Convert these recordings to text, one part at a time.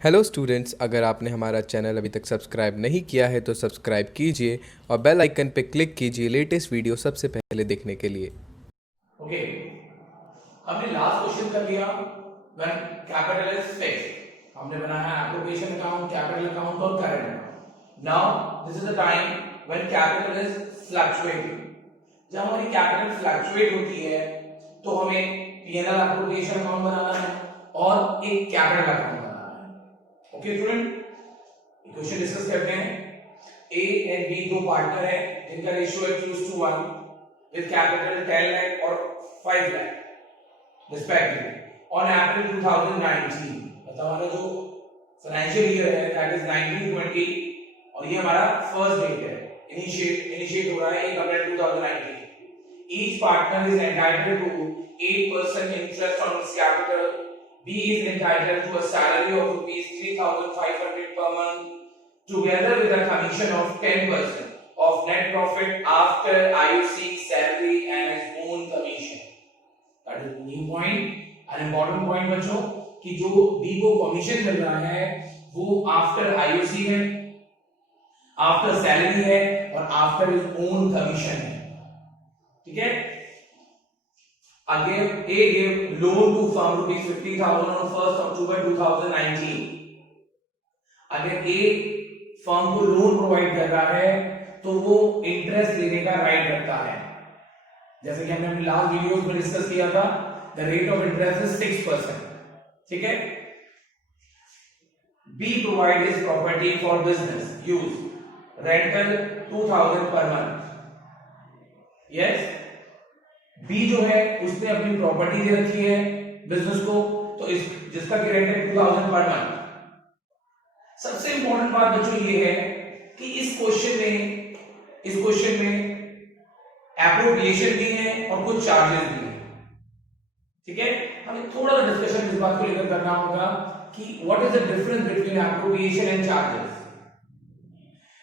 Hello students, अगर आपने हमारा चैनल अभी तक सब्सक्राइब नहीं किया है तो सब्सक्राइब कीजिए और बेल आइकन पे क्लिक कीजिए लेटेस्ट वीडियो सबसे पहले देखने के लिए। ओके, हमने लास्ट क्वेश्चन कर लिया व्हेन कैपिटल इज फिक्स्ड। हमने बनाया एप्रोप्रिएशन अकाउंट, कैपिटल अकाउंट और current account. Now this is the time when capital is fluctuating. जब हमारी कैपिटल फ्लक्चुएट होती है तो हमें पीएनएल एप्रोप्रिएशन अकाउंट बनाना है और एक कैपिटल अकाउंट बनाना है। ओके स्टूडेंट, क्वेश्चन डिस्कस करते हैं। ए एंड बी दो पार्टनर है जिनका रेशियो है 2:1 with capital 10 lakh or 5 lakh respectively on April 2019। मतलब हमारा जो फाइनेंशियल ईयर है दैट इज 1920 और ये हमारा फर्स्ट डेट है। इनिशिएट हो रहा है 1 April 2019। Each partner is entitled to 8% interest on his capital. B is entitled to a salary of rupees 3,500 per month together with a commission of 10% of net profit after IUC salary and his own commission। That is new point, an important point बच्चों कि जो B को commission मिल रहा है वो after IUC है, after salary है और आफ्टर हिज ओन कमीशन है। ठीक है। Again, A gave loan to firm rupees 50,000 on 1st October 2019। अगर A फर्म को लोन प्रोवाइड कर रहा है तो वो इंटरेस्ट लेने का राइट रखता है। जैसे कि हमने अपनी लास्ट वीडियोस में डिस्कस किया था, the rate of interest is 6%। ठीक है। B provide his property for business use, rental 2,000 per month। yes, B जो है उसने अपनी प्रॉपर्टी दे रखी है बिजनेस को, तो इस जिसका कि रेंट है 2000 पर मंथ। सबसे इंपॉर्टेंट बात बच्चों ये है कि इस क्वेश्चन में एप्रोप्रिएशन भी है और कुछ चार्जेस भी है। ठीक है। हमें थोड़ा सा डिस्कशन इस बात को लेकर करना होगा कि what is the difference between appropriation and charges.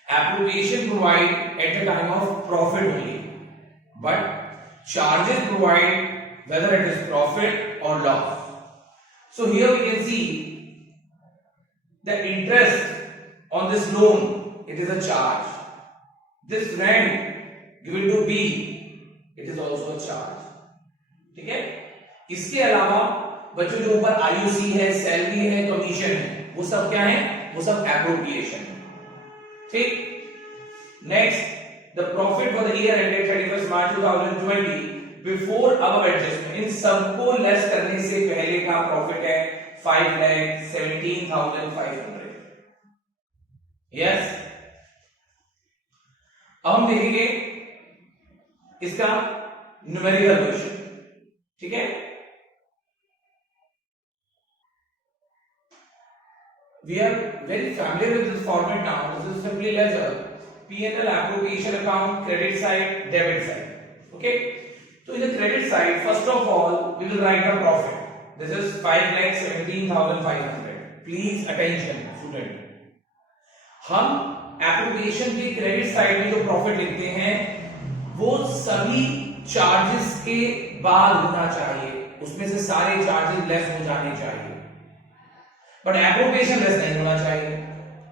Appropriation provide at the time of profit only, but charges provide whether it is profit or loss. So here we can see the interest on this loan, it is a charge. This rent given to B, it is also a charge. ठीक है। इसके अलावा बच्चों जो ऊपर IUC है, salary है, commission है, वो सब क्या है? वो सब एप्रोप्रिएशन है। ठीक। Next, the profit for the year ended 31st March 2020 before above adjustment। इन सबको लेस करने से पहले का प्रॉफिट है 5,17,500। यस। अब हम देखेंगे इसका न्यूमेरिकल क्वेश्चन। ठीक है। We are very familiar with this format now. This is simply ledger, P&L appropriation account, credit side, debit side. Okay, so in the credit side, first of all we will write the profit. This is 5,17,500। please attention student, हम appropriation की credit side में जो profit लिखते हैं वो सभी charges के बाद होना चाहिए, उसमें से सारे charges less हो जाने चाहिए, बट एप्रोप्रिएशन लेस नहीं होना चाहिए,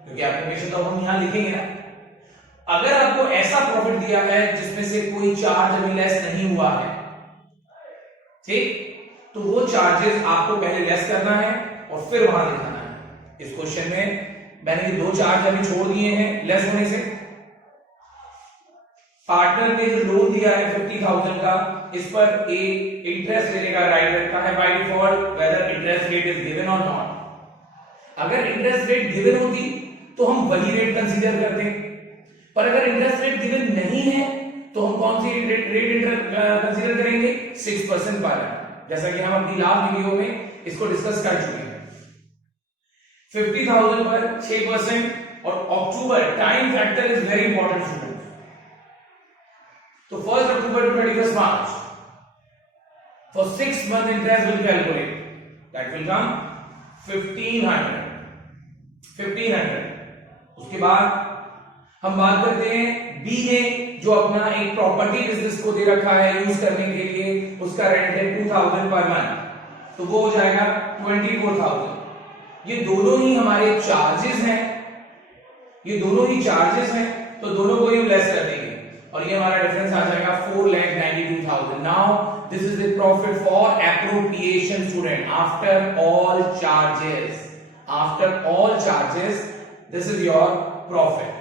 क्योंकि एप्रोप्रिएशन तो हम यहां लिखेंगे ना। अगर आपको ऐसा प्रॉफिट दिया है जिसमें से कोई चार्ज अभी लेस नहीं हुआ है, ठीक, तो वो चार्जेस आपको पहले लेस करना है और फिर वहां लिखाना है। इस क्वेश्चन में मैंने ये दो चार्ज अभी छोड़ दिए हैं लेस होने से। पार्टनर ने जो लोन दिया है 50,000 का, इस पर ए इंटरेस्ट लेने का राइट रखता है by default, whether interest rate is given और नॉट। अगर इंटरेस्ट रेट गिवन होती तो हम वही रेट कंसीडर करते, पर अगर इंटरेस्ट रेट गिवन नहीं है तो हम कौन सी रेट कंसीडर करेंगे? 6% पर, जैसा कि हम अपनी लास्ट वीडियो में इसको डिस्कस कर चुके हैं। 50,000 पर 6% और October, time factor is very important student. तो 1 October to 31 March for 6 month interest will calculate, that will come 1500। उसके बाद हम बात करते हैं बी ने जो अपना एक प्रॉपर्टी बिजनेस को दे रखा है यूज करने के लिए, उसका रेंट है 2,000 पर मंथ, तो वो हो जाएगा 24,000। ये दोनों ही हमारे चार्जेस हैं, ये दोनों ही चार्जेस हैं, तो दोनों को ही हम लेस कर देंगे और ये हमारा डिफरेंस आ जाएगा 4,92,000. Now this is the profit for appropriation student after all charges. After all charges this is your profit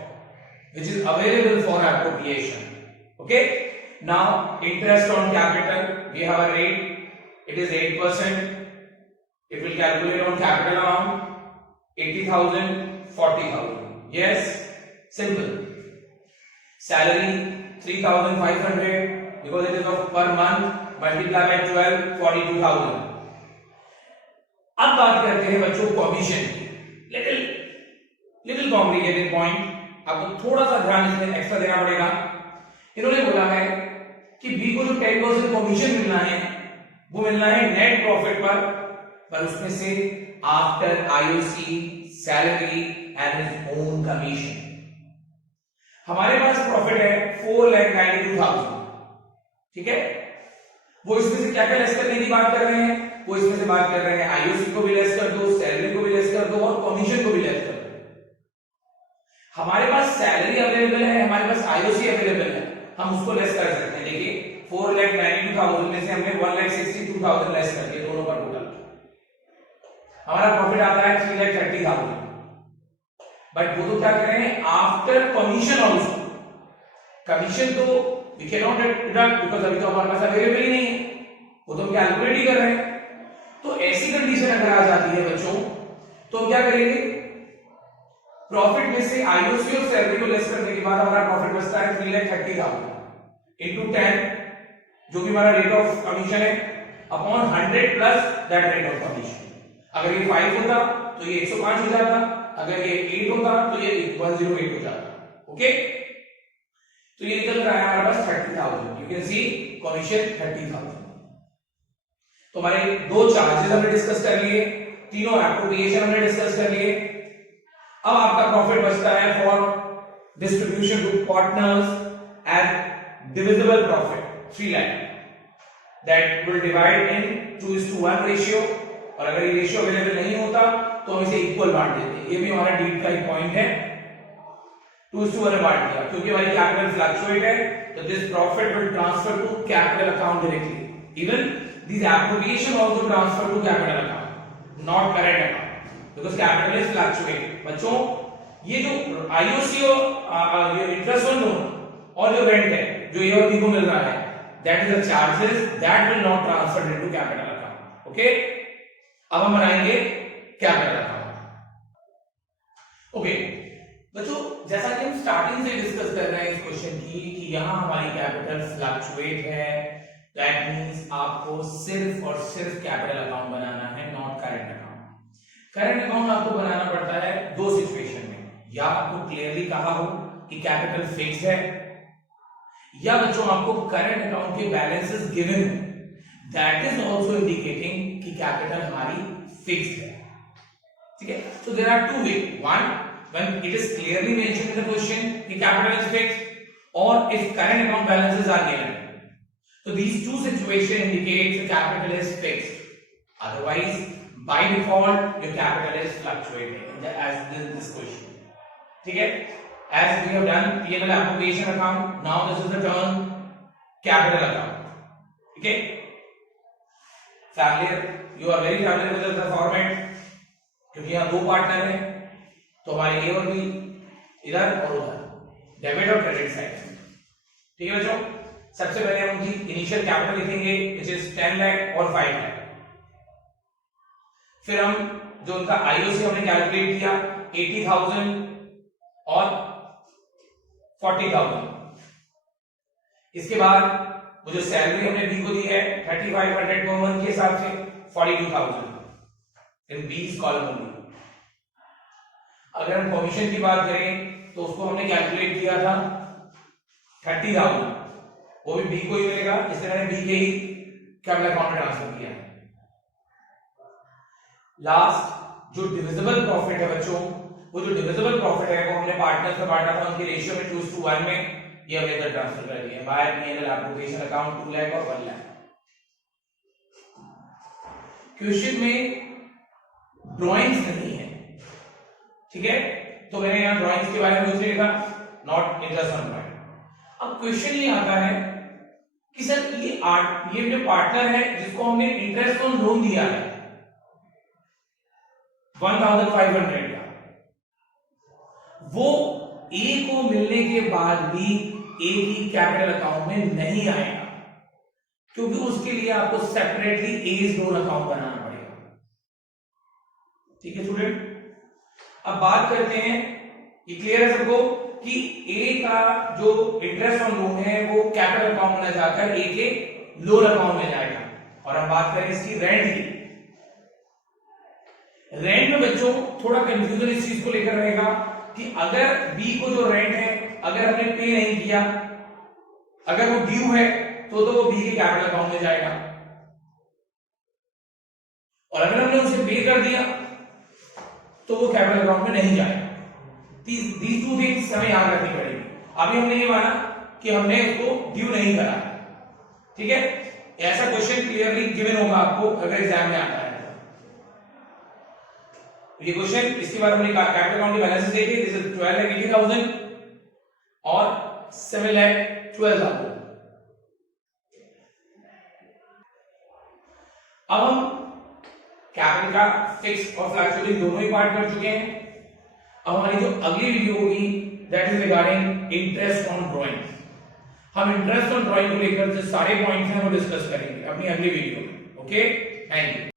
which is available for appropriation. Okay, now interest on capital, we have a rate, it is 8%. It will calculate on capital amount 80,000, 40,000. Yes, simple. Salary 3,500 because it is of per month, multiply by 12, 42,000. अब बात करते हैं बच्चों commission की. Little complicated point, आपको थोड़ा सा ध्यान इसमें एक्स्ट्रा देना पड़ेगा. इन्होंने बोला है कि बी को जो 10% कमीशन मिलना है वो मिलना है नेट प्रॉफिट पर उसमें से after IOC, salary and his own commission. हमारे पास प्रॉफिट है 4,92,000. ठीक है, वो इसमें से क्या क्या लेस करने की बात कर रहे हैं, वो इसमें से बात कर रहे हैं आईओसी को भी लेस कर दो, सैलरी को भी लेस कर दो और कमीशन को भी लेस कर दो. हमारे पास सैलरी अवेलेबल है, हमारे पास आईओसी अवेलेबल है, हम उसको लेस कर सकते हैं. देखिए 4,92,000 में से हमने 1,62,000 लेस कर दिया दोनों का टोटल. हमारा प्रॉफिट आता है 3,30,000. बट वो तो क्या कर रहे हैं आफ्टर कमीशन ऑल्सो. कमीशन तो we can not deduct because अभी तो हमारे पास अवेलेबल ही नहीं है, वो तो हम कैलकुलेट ही कर रहे हैं. तो ऐसी कंडीशन अगर आ जाती है बच्चों तो हम क्या करेंगे, प्रॉफिट में से आईओसी और सैलरी को लेस करने के बाद हमारा प्रॉफिट बचता है 3,30,000 इनटू 10 जो भी हमारा रेट ऑफ कमीशन है upon 100 plus that rate of commission. अगर ये 5 होता तो ये 105 हो जाता, अगर ये 8 होता तो ये 108 हो जाता. ओके, तो ये निकल रहा है हमारे पास 30,000. You can C commission 30,000. तो हमारे दो चार्जेस हमने डिस्कस कर लिए, तीनों एप्रोप्रिएशन हमने डिस्कस कर लिए. अब आपका प्रॉफिट बचता है for distribution to partners and divisible profit 3 lakh that will divide in 2:1 ratio. और अगर ये रेशियो अवेलेबल नहीं होता तो हम इसे इक्वल बांट देते हैं. ये भी हमारा डीप का एक पॉइंट है. 2:1 बांट दिया क्योंकि हमारी कैपिटल फ्लक्चुएट है तो this profit will transfer to capital account directly. Even this appropriation also transfer to capital account not current account because capital is fluctuate. बच्चों ये जो आईओसी और ये इंटरेस्ट ऑन लोन और जो रेंट है जो ए और बी को मिल रहा है that is the charges that will not transfer into capital account. Okay, अब हम बनाएंगे कैपिटल अकाउंट. ओके बच्चों, जैसा कि हम स्टार्टिंग से डिस्कस कर रहे हैं इस क्वेश्चन की कि यहां हमारी कैपिटल फ्लक्चुएट है, दैट मींस आपको सिर्फ और सिर्फ कैपिटल अकाउंट बनाना है, not current account. Current account आपको बनाना पड़ता है दो सिचुएशन में, या आपको क्लियरली कहा हो कि कैपिटल फिक्स है, या बच्चों आपको करंट अकाउंट के बैलेंसेस गिवन हो, दैट इज आल्सो इंडिकेटिंग कि कैपिटल हमारी फिक्स्ड है. ठीक है, so there are two ways. One, when it is clearly mentioned in the question कि capital is fixed, or if current account balances are given. So these two situations indicate the capital is fixed. Otherwise, by default, your capital is fluctuating as this question. ठीक है, as we have done P&L appropriation account, now this is the turn capital account. Okay, familiar? You are very familiar with the format. क्योंकि यहाँ दो partner हैं तो हमारे ए और B इधर और उधर, डेबिट और क्रेडिट साइड. ठीक है बच्चों, सबसे पहले हम उनकी इनिशियल कैपिटल लिखेंगे which is 10 लाख और 5 लाख. फिर हम जो उनका आईओसी हमने कैलकुलेट किया 80,000 और 40,000. इसके बाद वो जो सैलरी हमने बी को दी है 3,500 पर मंथ के हिसाब से 42,000 इन बीस कॉलम ओनली. अगर हम कमीशन की बात करें तो उसको हमने कैलकुलेट किया था 30,000, वो भी बी को ही मिलेगा, इसलिए मैंने बी के ही कैपिटल अकाउंट में ट्रांसफर किया. लास्ट जो डिविजिबल प्रॉफिट है बच्चों, वो जो डिविजिबल प्रॉफिट है वो हमने पार्टनर्स में बांटा था, उनके रेशियो में 2:1 में, ये हमने इधर ट्रांसफर कर दिया bye P&L appropriation account 2 lakh और 1 लाख. क्वेश्चन में ड्राइंग्स नहीं है, ठीक है, तो मैंने यहाँ ड्राइंग्स के बारे में कुछ नहीं लिखा, नॉट इंटरेस्ट ऑन ड्राइंग। अब क्वेश्चन ये आता है कि सर ये जो पार्टनर है जिसको हमने इंटरेस्ट ऑन लोन दिया है 1500 का, वो ए को मिलने के बाद भी ए की कैपिटल अकाउंट में नहीं आएगा, क्योंकि उसके लिए आपको सेपरेटली एज लोन अकाउंट बनाना पड़ेगा। ठीक है स्टूडेंट, अब बात करते हैं, ये क्लियर है सबको कि ए का जो इंटरेस्ट ऑन लोन है वो कैपिटल अकाउंट में जाकर ए के लोन अकाउंट में जाएगा। और हम बात करें इसकी रेंट की। रेंट में बच्चों थोड़ा कंफ्यूजन इस चीज को लेकर रहेगा कि अगर बी को जो रेंट है अगर हमने पे नहीं किया, अगर वो ड्यू है तो वो बी के कैपिटल अकाउंट में जाएगा, और अगर हमने उसे पे कर दिया तो वो कैपिटल अकाउंट में नहीं जाएगा। These two things हमें याद रखनी पड़ेगी। अभी हमने ये माना कि हमने उसको ड्यू नहीं करा, ठीक है, ऐसा क्वेश्चन क्लियरली गिवन होगा आपको अगर एग्जाम में आता है। ये क्वेश्चन, इसके बाद हमने कैपिटल अकाउंट के बैलेंसेस देखे, दिस इज 12,80,000 और 7,12,000। अब हम कैपिटल का फिक्स और फ्लक्चुएटिंग दोनों ही पार्ट कर चुके हैं। अब हमारी जो अगली वीडियो होगी that is regarding interest on drawing. हम इंटरेस्ट ऑन ड्राइंग को लेकर जो सारे पॉइंट्स हैं वो डिस्कस करेंगे अपनी अगली वीडियो में। Okay, thank you.